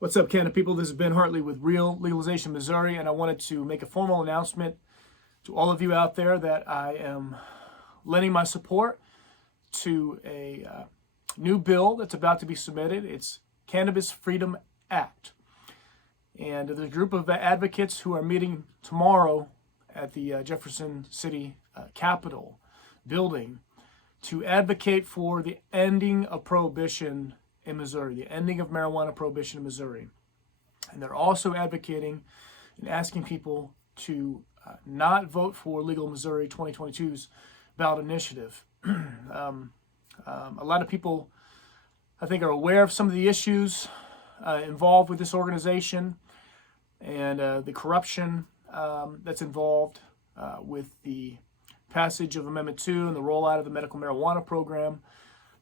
What's up, Canada people? This is Ben Hartley with Real Legalization Missouri, and I wanted to make a formal announcement to all of you out there that I am lending my support to a new bill that's about to be submitted. It's Cannabis Freedom Act. And there's a group of advocates who are meeting tomorrow at the Jefferson City Capitol building to advocate for the ending of prohibition in Missouri, the ending of marijuana prohibition in Missouri. And they're also advocating and asking people to not vote for Legal Missouri 2022's ballot initiative. A lot of people, I think, are aware of some of the issues involved with this organization and the corruption that's involved with the passage of Amendment 2 and the rollout of the medical marijuana program,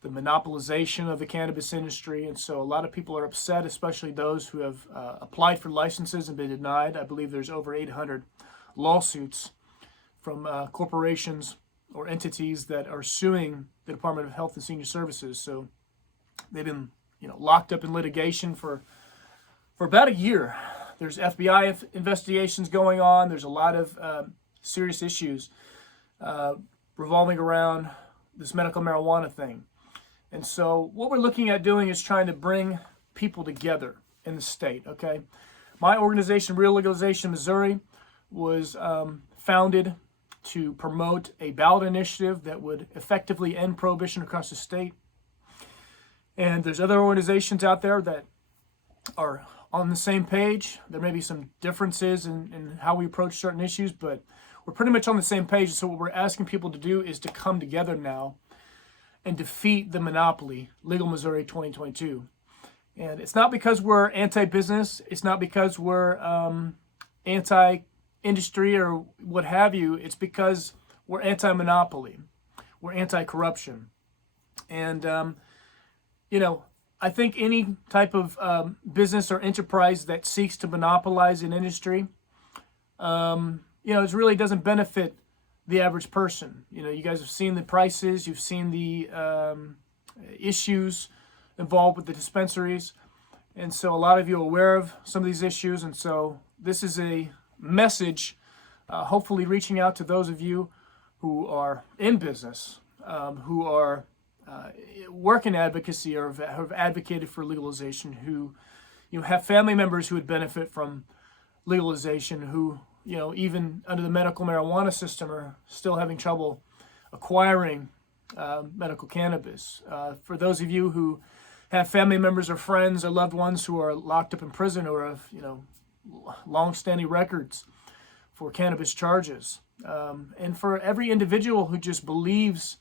the monopolization of the cannabis industry. And so a lot of people are upset, especially those who have applied for licenses and been denied. I believe there's over 800 lawsuits from corporations or entities that are suing the Department of Health and Senior Services. So they've been, locked up in litigation for about a year. There's FBI investigations going on. There's a lot of serious issues revolving around this medical marijuana thing. And so what we're looking at doing is trying to bring people together in the state, okay? My organization, Real Legalization Missouri, was founded to promote a ballot initiative that would effectively end prohibition across the state. And there's other organizations out there that are on the same page. There may be some differences in how we approach certain issues, but we're pretty much on the same page. So what we're asking people to do is to come together now and defeat the monopoly, Legal Missouri 2022. And it's not because we're anti-business. It's not because we're anti-industry or what have you. It's because we're anti-monopoly. We're anti-corruption. And, I think any type of business or enterprise that seeks to monopolize an industry, it really doesn't benefit the average person. You guys have seen the prices, you've seen the issues involved with the dispensaries, and so a lot of you are aware of some of these issues. And so this is a message, hopefully reaching out to those of you who are in business, who are work in advocacy or have advocated for legalization, who have family members who would benefit from legalization, who even under the medical marijuana system are still having trouble acquiring medical cannabis. For those of you who have family members or friends or loved ones who are locked up in prison or have, long-standing records for cannabis charges. And for every individual who just believes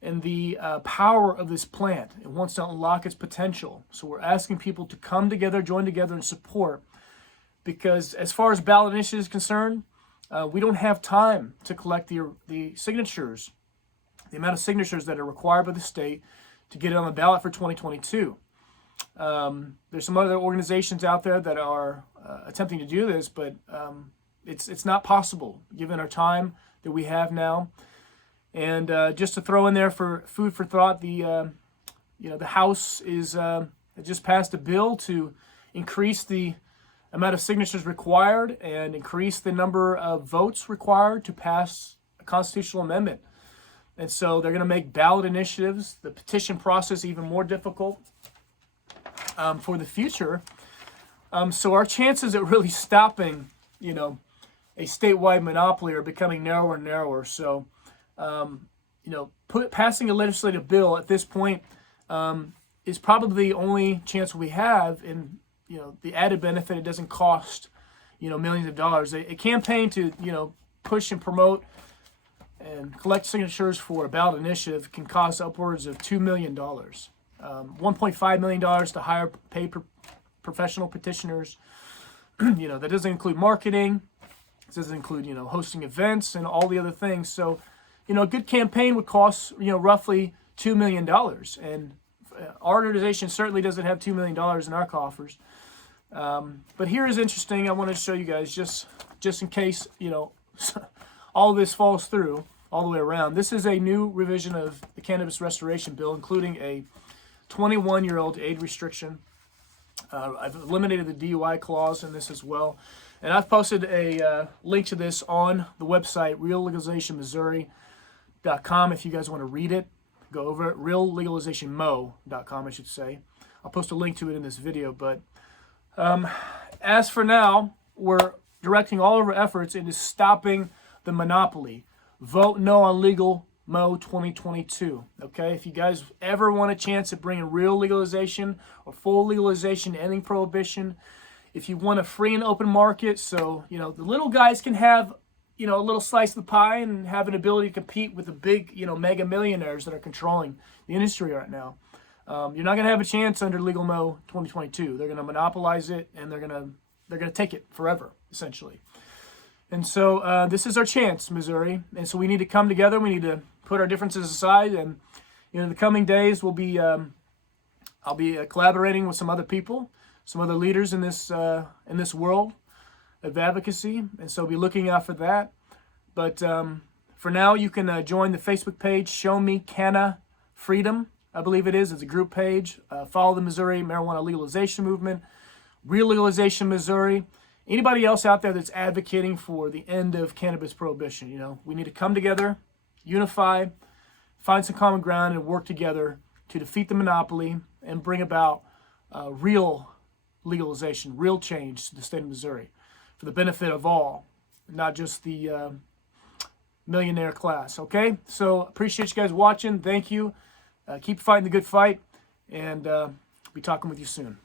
in the power of this plant and wants to unlock its potential. So we're asking people to come together, join together, and support. Because as far as ballot initiative is concerned, we don't have time to collect the signatures, the amount of signatures that are required by the state to get it on the ballot for 2022. There's some other organizations out there that are attempting to do this, but it's not possible given our time that we have now. And just to throw in there for food for thought, the House is just passed a bill to increase the amount of signatures required and increase the number of votes required to pass a constitutional amendment. And so they're going to make ballot initiatives, the petition process, even more difficult for the future. So our chances at really stopping, a statewide monopoly are becoming narrower and narrower. So, passing a legislative bill at this point is probably the only chance we have. In the added benefit, it doesn't cost, millions of dollars. A campaign to, push and promote and collect signatures for a ballot initiative can cost upwards of $2 million. $1.5 million to pay professional petitioners. That doesn't include marketing. It doesn't include, hosting events and all the other things. So, a good campaign would cost, roughly $2 million. And our organization certainly doesn't have $2 million in our coffers. But here is interesting. I want to show you guys just in case, all of this falls through all the way around. This is a new revision of the Cannabis Restoration Bill, including a 21-year-old age restriction. I've eliminated the DUI clause in this as well. And I've posted a link to this on the website, reallegalizationmissouri.com. If you guys want to read it, go over it. reallegalizationmo.com, I should say. I'll post a link to it in this video. But as for now, we're directing all of our efforts into stopping the monopoly. Vote no on Legal Mo 2022. Okay, if you guys ever want a chance at bringing real legalization or full legalization, ending prohibition, if you want a free and open market, so the little guys can have a little slice of the pie and have an ability to compete with the big mega millionaires that are controlling the industry right now. You're not going to have a chance under Legal Mo 2022. They're going to monopolize it, and they're going to take it forever, essentially. And so this is our chance, Missouri. And so we need to come together. We need to put our differences aside. And in the coming days, I'll be collaborating with some other people, some other leaders in this world of advocacy. And so be looking out for that. But for now, you can join the Facebook page, Show Me Canna Freedom, I believe it is. It's a group page. Follow the Missouri marijuana legalization movement, Real Legalization Missouri. Anybody else out there that's advocating for the end of cannabis prohibition, we need to come together, unify, find some common ground, and work together to defeat the monopoly and bring about real legalization, real change to the state of Missouri for the benefit of all, not just the millionaire class. Okay, so appreciate you guys watching. Thank you. Keep fighting the good fight, and be talking with you soon.